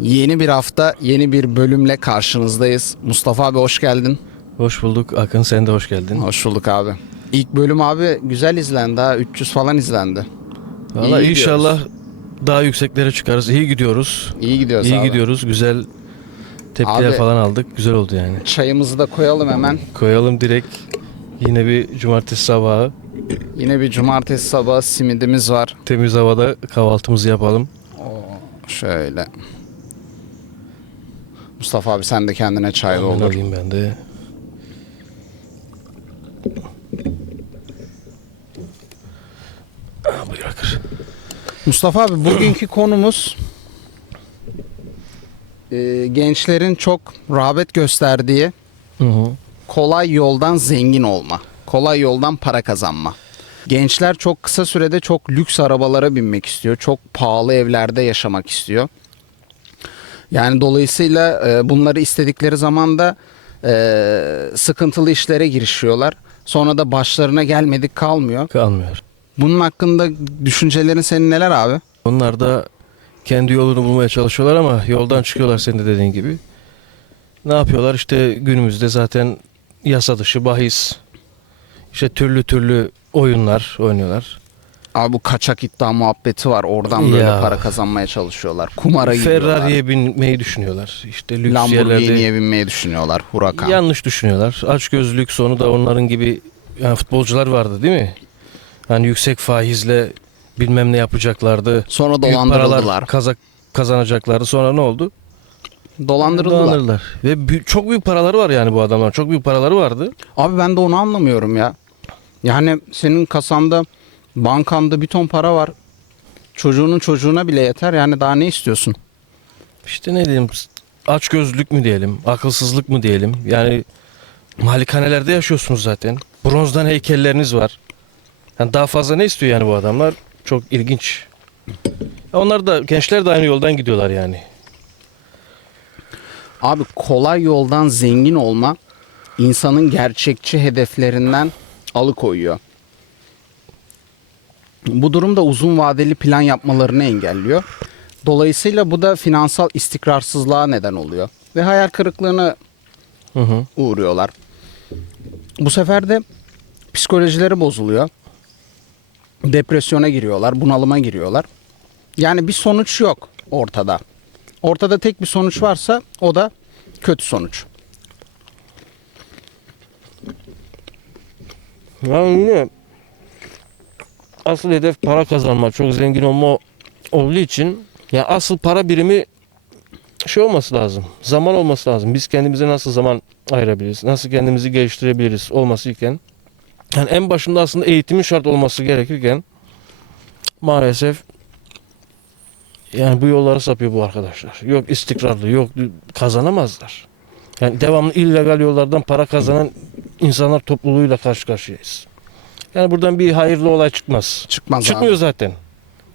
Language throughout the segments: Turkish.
Yeni bir hafta, yeni bir bölümle karşınızdayız. Mustafa abi hoş geldin. Hoş bulduk Akın sen de hoş geldin. Hoş bulduk abi. İlk bölüm abi güzel izlendi ha. 300 falan izlendi. Valla İyi inşallah daha yükseklere çıkarız. İyi gidiyoruz. İyi gidiyoruz İyi abi. gidiyoruz. Güzel tepkiler Abi- falan aldık. Güzel oldu yani. Çayımızı da koyalım hemen. Koyalım direkt. Yine bir cumartesi sabahı Yine bir cumartesi sabahı simidimiz var. temiz havada kahvaltımızı yapalım. Şöyle. Mustafa abi sen de kendine çay Hemen doldur. alayım ben de. Aa, buyur Akır. Mustafa abi bugünkü konumuz e, gençlerin çok rağbet gösterdiği Hı hı. kolay yoldan zengin olma. Kolay yoldan para kazanma. Gençler çok kısa sürede çok lüks arabalara binmek istiyor. Çok pahalı evlerde yaşamak istiyor. Yani dolayısıyla e, bunları istedikleri zaman da e, sıkıntılı işlere girişiyorlar. Sonra da başlarına gelmedik kalmıyor. Kalmıyor. Bunun hakkında düşüncelerin senin neler abi? Onlar da kendi yolunu bulmaya çalışıyorlar ama yoldan çıkıyorlar senin de dediğin gibi. Ne yapıyorlar? İşte günümüzde zaten yasa dışı bahis. İşte türlü türlü oyunlar oynuyorlar. Abi bu kaçak iddia muhabbeti var. Oradan böyle Ya. para kazanmaya çalışıyorlar. Kumara giriyorlar. Ferrari'ye binmeyi düşünüyorlar. İşte lüks Lamborghini'ye yerlerde binmeyi düşünüyorlar. Huracan. yanlış düşünüyorlar. Aç gözlük sonu da onların gibi yani futbolcular vardı değil mi? Hani yüksek faizle bilmem ne yapacaklardı. Sonra Büyük dolandırıldılar. paralar kazak kazanacaklardı. Sonra ne oldu? Dolandırıldılar. Dolandırdılar. Ve bü- çok büyük paraları var yani bu adamlar. Çok büyük paraları vardı. Abi ben de onu anlamıyorum ya. Yani senin kasanda, bankanda bir ton para var. Çocuğunun çocuğuna bile yeter. Yani daha ne istiyorsun? İşte ne diyeyim aç gözlük mü diyelim, akılsızlık mı diyelim. Yani malikanelerde yaşıyorsunuz zaten. Bronzdan heykelleriniz var. Yani daha fazla ne istiyor yani bu adamlar? Çok ilginç. Onlar da gençler de aynı yoldan gidiyorlar yani. Abi kolay yoldan zengin olma insanın gerçekçi hedeflerinden alıkoyuyor. Bu durumda uzun vadeli plan yapmalarını engelliyor. Dolayısıyla bu da finansal istikrarsızlığa neden oluyor ve hayal kırıklığına Hı hı. uğruyorlar. Bu sefer de psikolojileri bozuluyor. Depresyona giriyorlar, bunalıma giriyorlar. Yani bir sonuç yok ortada. Ortada tek bir sonuç varsa o da kötü sonuç. Yani yine asıl hedef para kazanmak, çok zengin olma olduğu için ya asıl para birimi şey olması lazım. Zaman olması lazım. Biz kendimize nasıl zaman ayırabiliriz? Nasıl kendimizi geliştirebiliriz olması iken yani en başında aslında eğitimin şart olması gerekirken maalesef yani bu yolları sapıyor bu arkadaşlar. Yok istikrarlı, yok kazanamazlar. Yani devamlı illegal yollardan para kazanan insanlar topluluğuyla karşı karşıyayız. Yani buradan bir hayırlı olay çıkmaz. Çıkmaz Çıkmıyor abi. zaten.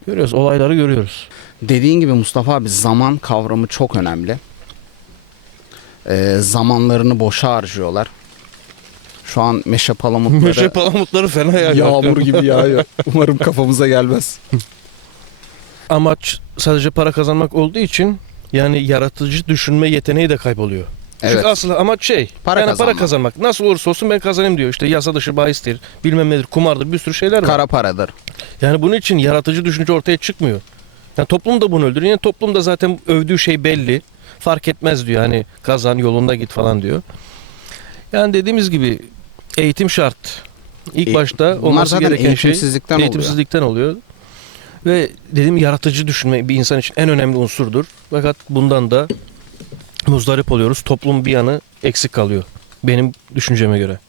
Görüyoruz, olayları görüyoruz. Dediğin gibi Mustafa abi zaman kavramı çok önemli. Ee, zamanlarını boşa harcıyorlar. Şu an meşe palamutları Meşe palamutları fena yani. yağmur gibi yağıyor. Umarım kafamıza gelmez. Amaç sadece para kazanmak olduğu için yani yaratıcı düşünme yeteneği de kayboluyor. Evet. Çünkü asıl amaç şey. Para yani kazanmak. para kazanmak. Nasıl olursa olsun ben kazanayım diyor. İşte yasa dışı bahistir, bilmem nedir, kumardır bir sürü şeyler var. Kara paradır. Yani bunun için yaratıcı düşünce ortaya çıkmıyor. Yani toplum da bunu öldürüyor. Yani toplum da zaten övdüğü şey belli. Fark etmez diyor. Hani kazan yolunda git falan diyor. Yani dediğimiz gibi eğitim şart. İlk E, başta olması gereken şey eğitimsizlikten oluyor. eğitimsizlikten oluyor. Ve dediğim yaratıcı düşünme bir insan için en önemli unsurdur. Fakat bundan da muzdarip oluyoruz. Toplum bir yanı eksik kalıyor. Benim düşünceme göre.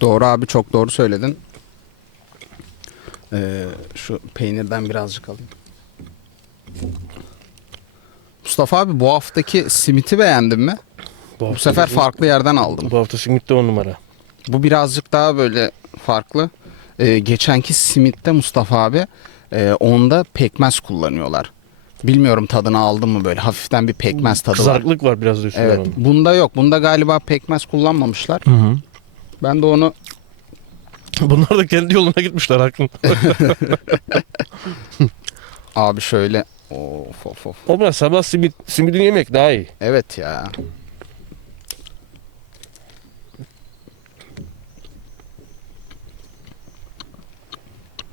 Doğru abi çok doğru söyledin. Ee, şu peynirden birazcık alayım. Mustafa abi bu haftaki simiti beğendin mi? Bu sefer farklı yerden aldım. Bu hafta simitte on numara. Bu birazcık daha böyle farklı. Ee, geçenki simitte Mustafa abi e, onda pekmez kullanıyorlar. Bilmiyorum tadını aldın mı böyle hafiften bir pekmez tadı var. Kızarıklık var biraz da üstünde Evet. onun. Bunda yok. Bunda galiba pekmez kullanmamışlar. Hı hı. Ben de onu Bunlar da kendi yoluna gitmişler hakkın. abi şöyle Of of of. Ama sabah simit, simidini yemek daha iyi. Evet ya.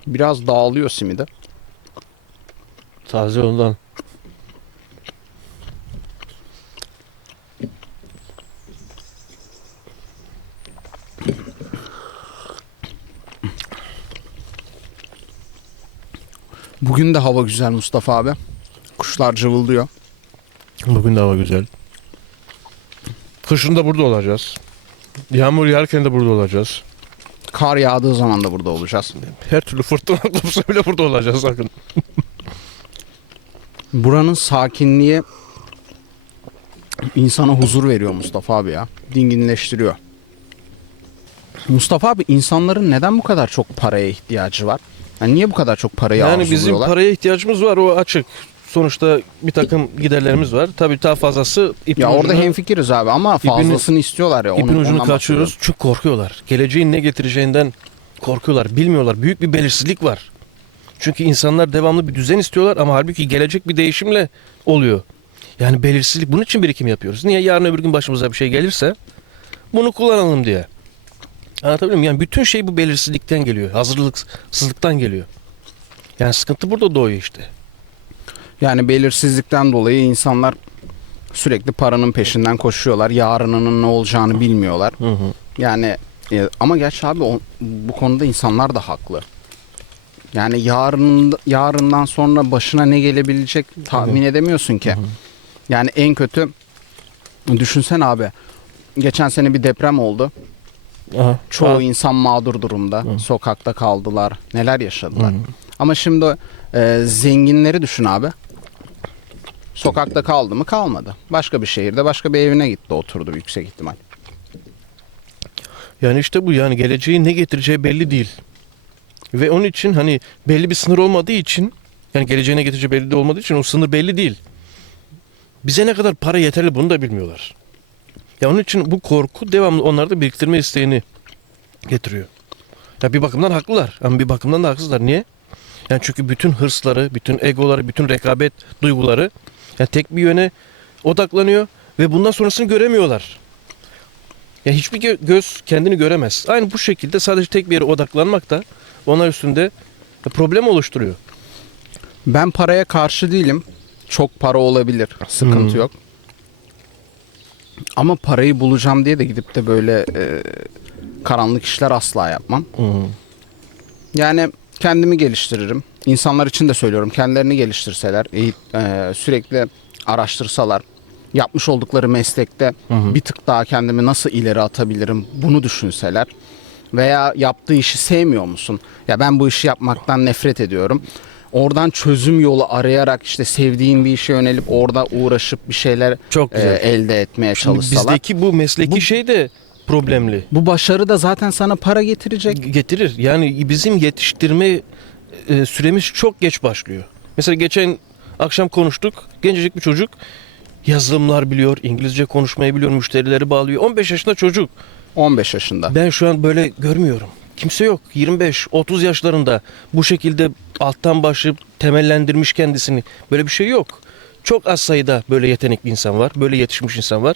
Biraz dağılıyor simidi. Taze ondan. Bugün de hava güzel Mustafa abi. Kuşlar cıvıldıyor. Bugün de hava güzel. Kışın da burada olacağız. Yağmur yağarken de burada olacağız. Kar yağdığı zaman da burada olacağız. Her türlü fırtına kopsa bile burada olacağız sakın. Buranın sakinliği insana huzur veriyor Mustafa abi ya. Dinginleştiriyor. Mustafa abi insanların neden bu kadar çok paraya ihtiyacı var? Yani niye bu kadar çok parayı Yani bizim paraya ihtiyacımız var o açık. Sonuçta bir takım giderlerimiz var. Tabii daha fazlası ipin Ya orada ucunu- hemfikiriz abi ama fazlasını istiyorlar ya. İpin Onu- ucunu ondan kaçıyoruz çünkü korkuyorlar. Geleceğin ne getireceğinden korkuyorlar. Bilmiyorlar. Büyük bir belirsizlik var. Çünkü insanlar devamlı bir düzen istiyorlar ama halbuki gelecek bir değişimle oluyor. Yani belirsizlik. Bunun için birikim yapıyoruz. Niye? Yarın öbür gün başımıza bir şey gelirse bunu kullanalım diye. Anlatabiliyor muyum? Yani bütün şey bu belirsizlikten geliyor. Hazırlıksızlıktan geliyor. Yani sıkıntı burada doğuyor işte. Yani belirsizlikten dolayı insanlar sürekli paranın peşinden koşuyorlar. Yarınının ne olacağını bilmiyorlar. Hı hı. Yani e, ama gerçi abi o- bu konuda insanlar da haklı. Yani yarın yarından sonra başına ne gelebilecek tahmin edemiyorsun ki. Yani en kötü düşünsen abi. Geçen sene bir deprem oldu. Aha. Çoğu Aa, insan mağdur durumda. Hı. Sokakta kaldılar. Neler yaşadılar. Hı. Ama şimdi e, zenginleri düşün abi. Sokakta kaldı mı? Kalmadı. Başka bir şehirde, başka bir evine gitti, oturdu yüksek ihtimal. Yani işte bu yani geleceğin ne getireceği belli değil. Ve onun için hani belli bir sınır olmadığı için yani geleceğe ne getireceği belli de olmadığı için o sınır belli değil. Bize ne kadar para yeterli bunu da bilmiyorlar. Ya onun için bu korku devamlı onlarda biriktirme isteğini getiriyor. Ya bir bakımdan haklılar ama bir bakımdan da haksızlar. Niye? Yani çünkü bütün hırsları, bütün egoları, bütün rekabet duyguları yani tek bir yöne odaklanıyor ve bundan sonrasını göremiyorlar. Ya hiçbir gö- göz kendini göremez. Aynı bu şekilde sadece tek bir yere odaklanmak da onlar üstünde problem oluşturuyor. Ben paraya karşı değilim. Çok para olabilir. Sıkıntı Hı. yok. Ama parayı bulacağım diye de gidip de böyle e, karanlık işler asla yapmam. Yani kendimi geliştiririm. İnsanlar için de söylüyorum. Kendilerini geliştirseler, eğit- e, sürekli araştırsalar, yapmış oldukları meslekte bir tık daha kendimi nasıl ileri atabilirim bunu düşünseler veya yaptığı işi sevmiyor musun? Ya ben bu işi yapmaktan nefret ediyorum. Oradan çözüm yolu arayarak işte sevdiğin bir işe yönelip orada uğraşıp bir şeyler Çok e, güzel. elde etmeye Şimdi çalışsalar. bizdeki bu mesleki Bu- şey de problemli. Bu başarı da zaten sana para getirecek. Getirir. Yani bizim yetiştirme e, süremiz çok geç başlıyor. Mesela geçen akşam konuştuk. Gencecik bir çocuk yazılımlar biliyor, İngilizce konuşmayı biliyor, müşterileri bağlıyor. 15 yaşında çocuk. 15 yaşında. Ben şu an böyle görmüyorum. Kimse yok. 25-30 yaşlarında bu şekilde alttan başlayıp temellendirmiş kendisini. Böyle bir şey yok. Çok az sayıda böyle yetenekli insan var. Böyle yetişmiş insan var.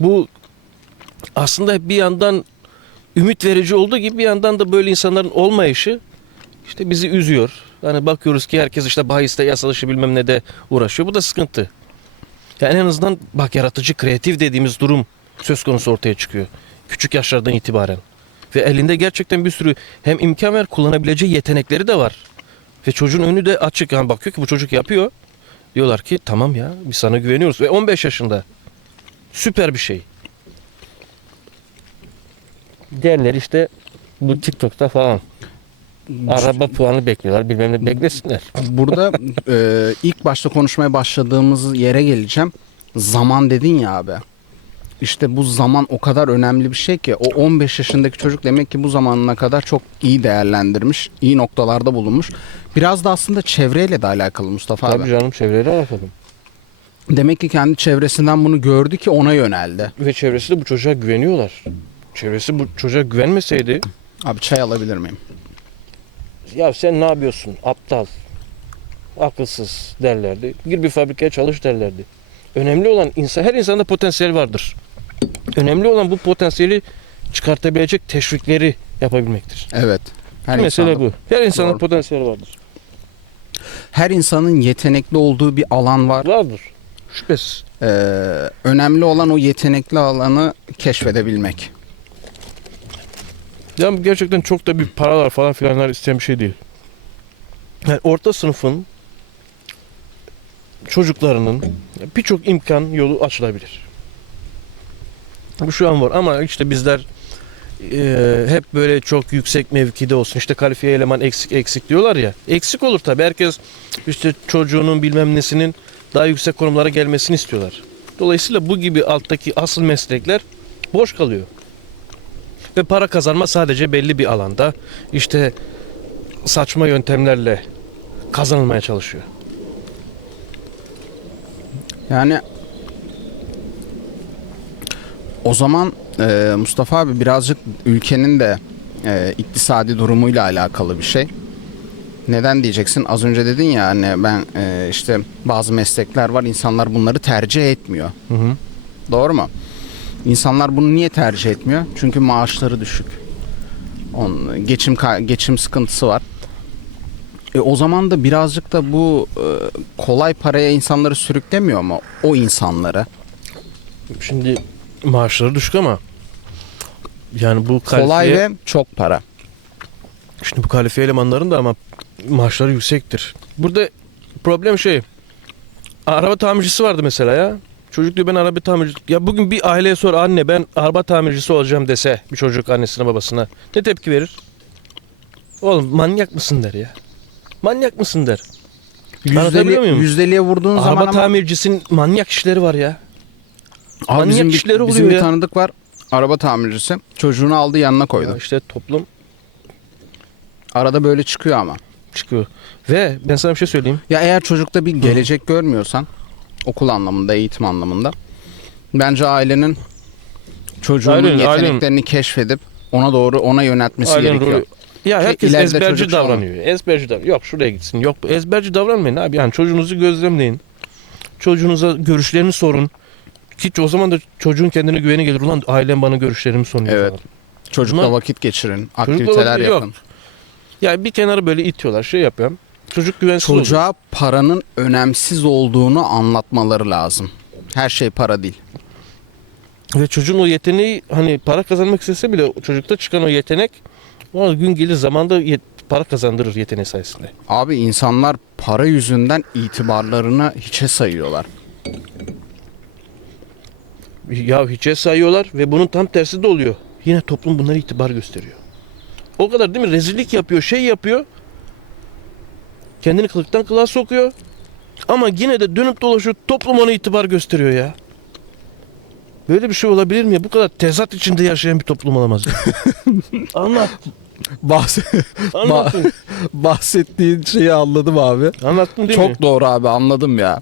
Bu aslında bir yandan ümit verici olduğu gibi bir yandan da böyle insanların olmayışı işte bizi üzüyor. Hani bakıyoruz ki herkes işte bahiste yasal işi bilmem ne de uğraşıyor. Bu da sıkıntı. Yani en azından bak yaratıcı, kreatif dediğimiz durum söz konusu ortaya çıkıyor. Küçük yaşlardan itibaren. Ve elinde gerçekten bir sürü hem imkan ver kullanabileceği yetenekleri de var. Ve çocuğun önü de açık. Yani bakıyor ki bu çocuk yapıyor. Diyorlar ki tamam ya biz sana güveniyoruz. Ve 15 yaşında. Süper bir şey. Diğerler işte bu TikTok'ta falan. Araba puanı bekliyorlar bilmem ne beklesinler. Burada e, ilk başta konuşmaya başladığımız yere geleceğim. Zaman dedin ya abi. İşte bu zaman o kadar önemli bir şey ki o 15 yaşındaki çocuk demek ki bu zamanına kadar çok iyi değerlendirmiş, iyi noktalarda bulunmuş. Biraz da aslında çevreyle de alakalı Mustafa Tabii abi. canım çevreyle alakalı. Demek ki kendi çevresinden bunu gördü ki ona yöneldi. Ve çevresi de bu çocuğa güveniyorlar. Çevresi bu çocuğa güvenmeseydi Abi çay alabilir miyim? ya sen ne yapıyorsun aptal akılsız derlerdi. Gir bir fabrikaya çalış derlerdi. Önemli olan insan her insanda potansiyel vardır. Önemli olan bu potansiyeli çıkartabilecek teşvikleri yapabilmektir. Evet. Her Mesele bu. Her insanda Doğru. potansiyel vardır. Her insanın yetenekli olduğu bir alan var. Vardır. Şüphesiz. Ee, önemli olan o yetenekli alanı keşfedebilmek. Ya gerçekten çok da bir paralar falan filanlar isteyen bir şey değil. Yani orta sınıfın çocuklarının birçok imkan yolu açılabilir. Bu şu an var ama işte bizler e, hep böyle çok yüksek mevkide olsun işte kalifiye eleman eksik eksik diyorlar ya. Eksik olur tabii. Herkes işte çocuğunun bilmem nesinin daha yüksek konumlara gelmesini istiyorlar. Dolayısıyla bu gibi alttaki asıl meslekler boş kalıyor. Ve para kazanma sadece belli bir alanda işte saçma yöntemlerle kazanılmaya çalışıyor. Yani o zaman e, Mustafa abi birazcık ülkenin de e, iktisadi durumuyla alakalı bir şey. Neden diyeceksin? Az önce dedin ya hani ben e, işte bazı meslekler var insanlar bunları tercih etmiyor. Hı hı. Doğru mu? İnsanlar bunu niye tercih etmiyor? Çünkü maaşları düşük. On, geçim geçim sıkıntısı var. E, o zaman da birazcık da bu e, kolay paraya insanları sürüklemiyor mu? O insanları. Şimdi maaşları düşük ama yani bu kalifiye, Kolay ve çok para. şimdi bu kalifiye elemanların da ama maaşları yüksektir. Burada problem şey araba tamircisi vardı mesela ya. Çocuk diyor ben araba tamircisi. Ya bugün bir aileye sor anne ben araba tamircisi olacağım dese bir çocuk annesine babasına ne tepki verir? Oğlum manyak mısın der ya. Manyak mısın der. Yüzdeli, muyum? yüzdeliğe vurduğun zaman Araba ama tamircisinin manyak işleri var ya. Abi manyak bizim, işleri bir, oluyor bizim bir ya. tanıdık var. Araba tamircisi. Çocuğunu aldı yanına koydu. Ya işte toplum Arada böyle çıkıyor ama. çıkıyor. Ve ben sana bir şey söyleyeyim. Ya eğer çocukta bir gelecek görmüyorsan okul anlamında, eğitim anlamında bence ailenin çocuğunun Ailenin- yeteneklerini keşfedip ona doğru ona yöneltmesi Ailen gerekiyor. rolü- Ya herkes ileride ezberci çocuk an- davranıyor. Ezberci davranıyor. Yok şuraya gitsin. Yok ezberci davranmayın abi. Yani çocuğunuzu gözlemleyin. Çocuğunuza görüşlerini sorun. Ki o zaman da çocuğun kendine güveni gelir. Ulan ailem bana görüşlerimi soruyor. Evet. falan. Çocukla Bunlar- vakit geçirin, aktiviteler vakit- yok. yapın. Yani bir kenara böyle itiyorlar. Şey yapıyorum. Çocuk güvensiz oluyor. Çocuğa paranın önemsiz olduğunu anlatmaları lazım. Her şey para değil. Ve çocuğun o yeteneği hani para kazanmak istese bile çocukta çıkan o yetenek o gün gelir zamanda yet- para kazandırır yeteneği sayesinde. Abi insanlar para yüzünden itibarlarını hiçe sayıyorlar. Ya hiçe sayıyorlar ve bunun tam tersi de oluyor. Yine toplum bunlara itibar gösteriyor. O kadar değil mi? Rezillik yapıyor, şey yapıyor. Kendini kılıktan kılığa sokuyor. Ama yine de dönüp dolaşıyor toplum ona itibar gösteriyor ya. Böyle bir şey olabilir mi ya? Bu kadar tezat içinde yaşayan bir toplum olamaz. ya. Anlat. Bahs- Anlattın. bahsettiğin şeyi anladım abi. Anlattın değil mi? Çok doğru abi anladım ya.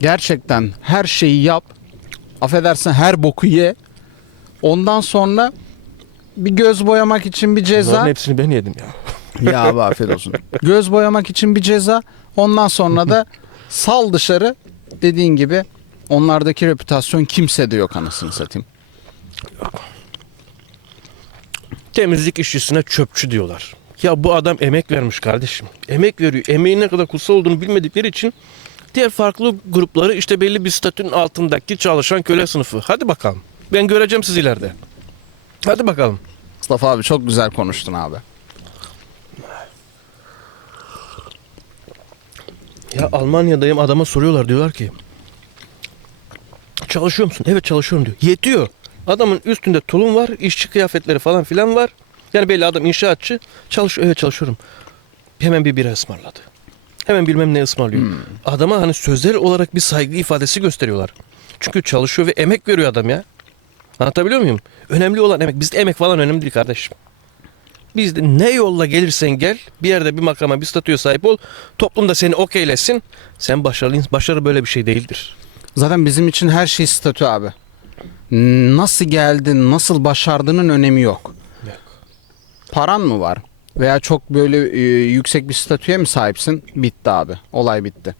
Gerçekten her şeyi yap. Affedersin her boku ye. Ondan sonra bir göz boyamak için bir Bunların ceza. hepsini ben yedim ya. ya abi afiyet olsun. Göz boyamak için bir ceza. Ondan sonra da sal dışarı. Dediğin gibi onlardaki reputasyon kimsede yok anasını satayım. Temizlik işçisine çöpçü diyorlar. Ya bu adam emek vermiş kardeşim. Emek veriyor. Emeğin ne kadar kutsal olduğunu bilmedikleri için diğer farklı grupları işte belli bir statünün altındaki çalışan köle sınıfı. Hadi bakalım. Ben göreceğim siz ileride. Hadi bakalım. Mustafa abi çok güzel konuştun abi. Ya Almanya'dayım adama soruyorlar diyorlar ki çalışıyor musun? Evet çalışıyorum diyor. Yetiyor. Adamın üstünde tulum var, işçi kıyafetleri falan filan var. Yani belli adam inşaatçı. Çalışıyor, evet çalışıyorum. Hemen bir bira ısmarladı. Hemen bilmem ne ısmarlıyor. Adama hani sözel olarak bir saygı ifadesi gösteriyorlar. Çünkü çalışıyor ve emek veriyor adam ya. Anlatabiliyor muyum? Önemli olan emek. Bizde emek falan önemli değil kardeşim. Bizde ne yolla gelirsen gel, bir yerde bir makama, bir statüye sahip ol, toplumda seni okeylesin. Sen başarılıyın. Başarı böyle bir şey değildir. Zaten bizim için her şey statü abi. Nasıl geldin, nasıl başardığının önemi yok. Yok. Paran mı var? Veya çok böyle e, yüksek bir statüye mi sahipsin? Bitti abi. Olay bitti.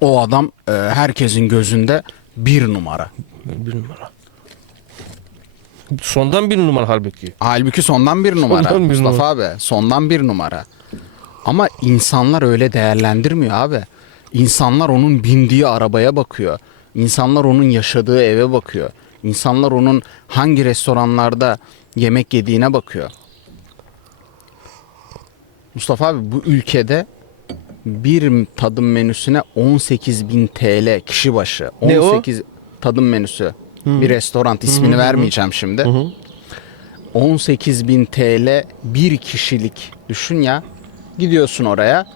O adam e, herkesin gözünde bir numara. Bir numara. Sondan bir numara halbuki. Halbuki sondan bir numara. Sondan bir Mustafa abi sondan bir numara. Ama insanlar öyle değerlendirmiyor abi. İnsanlar onun bindiği arabaya bakıyor. İnsanlar onun yaşadığı eve bakıyor. İnsanlar onun hangi restoranlarda yemek yediğine bakıyor. Mustafa abi bu ülkede bir tadım menüsüne 18.000 TL kişi başı. Ne o? 18 tadım menüsü. Bir restoran ismini vermeyeceğim şimdi. 18.000 TL bir kişilik düşün ya. Gidiyorsun oraya.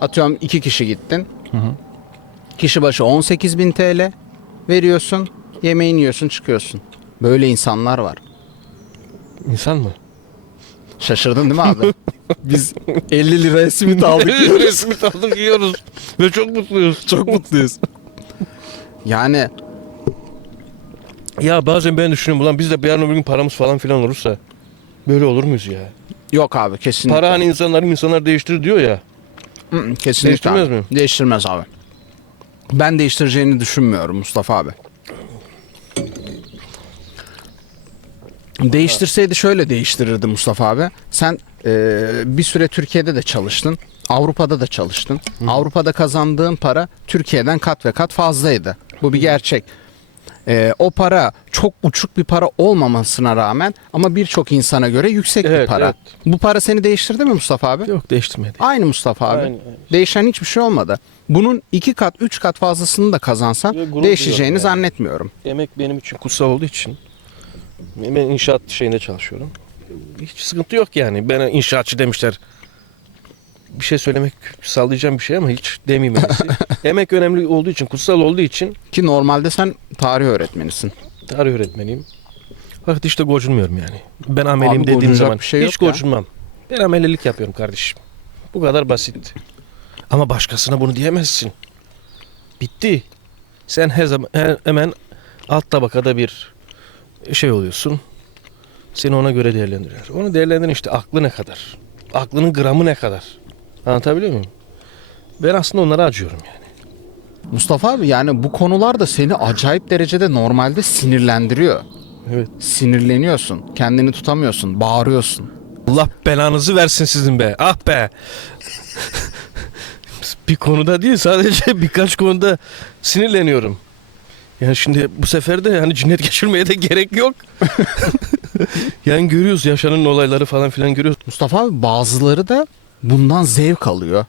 Atıyorum iki kişi gittin. Kişi başı 18.000 TL veriyorsun. Yemeğini yiyorsun çıkıyorsun. Böyle insanlar var. İnsan mı? Şaşırdın değil mi abi? Biz 50 liraya simit aldık. Resmi aldık yiyoruz. Ve çok mutluyuz. Çok mutluyuz. Yani Ya bazen ben düşünüyorum ulan biz de bir yarın öbür gün paramız falan filan olursa böyle olur muyuz ya? yok abi kesinlikle. Para hani insanları insanlar değiştirir diyor ya. Hı hı, kesinlikle Değiştirmez abi. mi? Değiştirmez abi. Ben değiştireceğini düşünmüyorum Mustafa abi. Değiştirseydi şöyle değiştirirdi Mustafa abi. Sen e, bir süre Türkiye'de de çalıştın. Avrupa'da da çalıştın. Avrupa'da kazandığın para Türkiye'den kat ve kat fazlaydı. Bu bir gerçek. E, o para çok uçuk bir para olmamasına rağmen ama birçok insana göre yüksek bir Evet, para. evet. Bu para seni değiştirdi mi Mustafa abi? Yok değiştirmedi. Aynı Mustafa abi. Aynı, aynı. Değişen hiçbir şey olmadı. Bunun iki kat, üç kat fazlasını da kazansan Ve gurur değişeceğini duyuyorum yani. zannetmiyorum. Emek benim için kutsal olduğu için ben inşaat şeyinde çalışıyorum. Hiç sıkıntı yok yani. Ben inşaatçı demişler. Bir şey söylemek sallayacağım bir şey ama hiç demeyeyim en iyisi. Emek önemli olduğu için, kutsal olduğu için Ki normalde sen tarih öğretmenisin. tarih öğretmeniyim. Fakat işte gocunmuyorum yani. Ben ameliyim Abi dediğim gocunacak zaman bir şey hiç yok ya. gocunmam. Ben amelilik yapıyorum kardeşim. Bu kadar basit. Ama başkasına bunu diyemezsin. Bitti. Sen her zaman he- hemen alt tabakada bir şey oluyorsun. Seni ona göre değerlendiriyor. Onu değerlendirin işte aklı ne kadar? Aklının gramı ne kadar? Anlatabiliyor muyum? Ben aslında onlara acıyorum yani. Mustafa abi yani bu konular da seni acayip derecede normalde sinirlendiriyor. Evet. Sinirleniyorsun. Kendini tutamıyorsun. Bağırıyorsun. Allah belanızı versin sizin be. Ah be. bir konuda değil sadece birkaç konuda sinirleniyorum. Yani şimdi bu sefer de yani cinnet geçirmeye de gerek yok. yani görüyoruz yaşanan olayları falan filan görüyoruz. Mustafa abi bazıları da bundan zevk alıyor.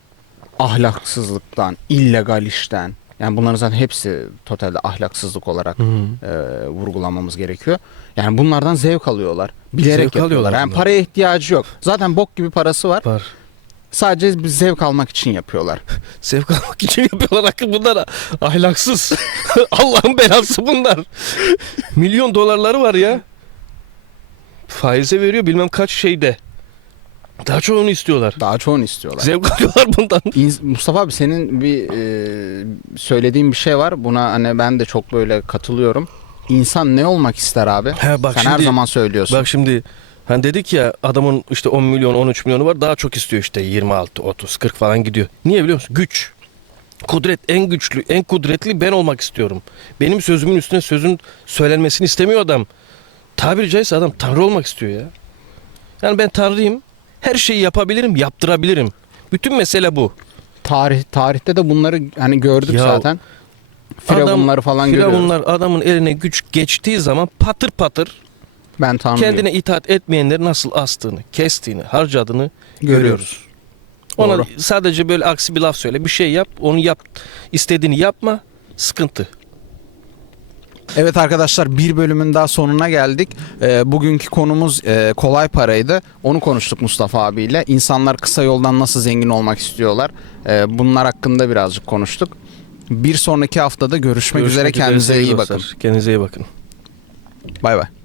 Ahlaksızlıktan, illegal işten. Yani bunların zaten hepsi totalde ahlaksızlık olarak e, vurgulamamız gerekiyor. Yani bunlardan zevk alıyorlar. Bilerek Zevk yapıyorlar. alıyorlar Yani bunlar. paraya ihtiyacı yok. Zaten bok gibi parası var. Var. Sadece bir zevk almak için yapıyorlar. Zevk almak için yapıyorlar. Hakkı bunlar ahlaksız. Allah'ın belası bunlar. Milyon dolarları var ya. Faize veriyor bilmem kaç şeyde. Daha çoğunu istiyorlar. Daha çoğunu istiyorlar. Zevk alıyorlar bundan. Mustafa abi senin bir e, söylediğin bir şey var. Buna hani ben de çok böyle katılıyorum. İnsan ne olmak ister abi? He bak Sen her şimdi- zaman söylüyorsun. Bak şimdi hani dedik ya adamın işte 10 milyon 13 milyonu var daha çok istiyor işte 26 30 40 falan gidiyor. Niye biliyor musun? Güç. Kudret en güçlü en kudretli ben olmak istiyorum. Benim sözümün üstüne sözün söylenmesini istemiyor adam. Tabiri caizse adam tanrı olmak istiyor ya. Yani ben tanrıyım. Her şeyi yapabilirim, yaptırabilirim. Bütün mesele bu. Tarih tarihte de bunları hani gördük Ya, zaten. Firavunları falan görüyoruz. Firavunlar adamın eline güç geçtiği zaman patır patır Ben tanrıyım. kendine itaat etmeyenleri nasıl astığını, kestiğini, harcadığını Görüyoruz. görüyoruz. Ona Doğru. sadece böyle aksi bir laf söyle, bir şey yap, onu yap, istediğini yapma, sıkıntı. Evet arkadaşlar bir bölümün daha sonuna geldik. Ee, bugünkü konumuz e, kolay paraydı. Onu konuştuk Mustafa abiyle. İnsanlar kısa yoldan nasıl zengin olmak istiyorlar. Ee, bunlar hakkında birazcık konuştuk. Bir sonraki haftada görüşmek, üzere. Görüşmek Kendinize iyi bakın. Kendinize iyi bakın. Bay bay.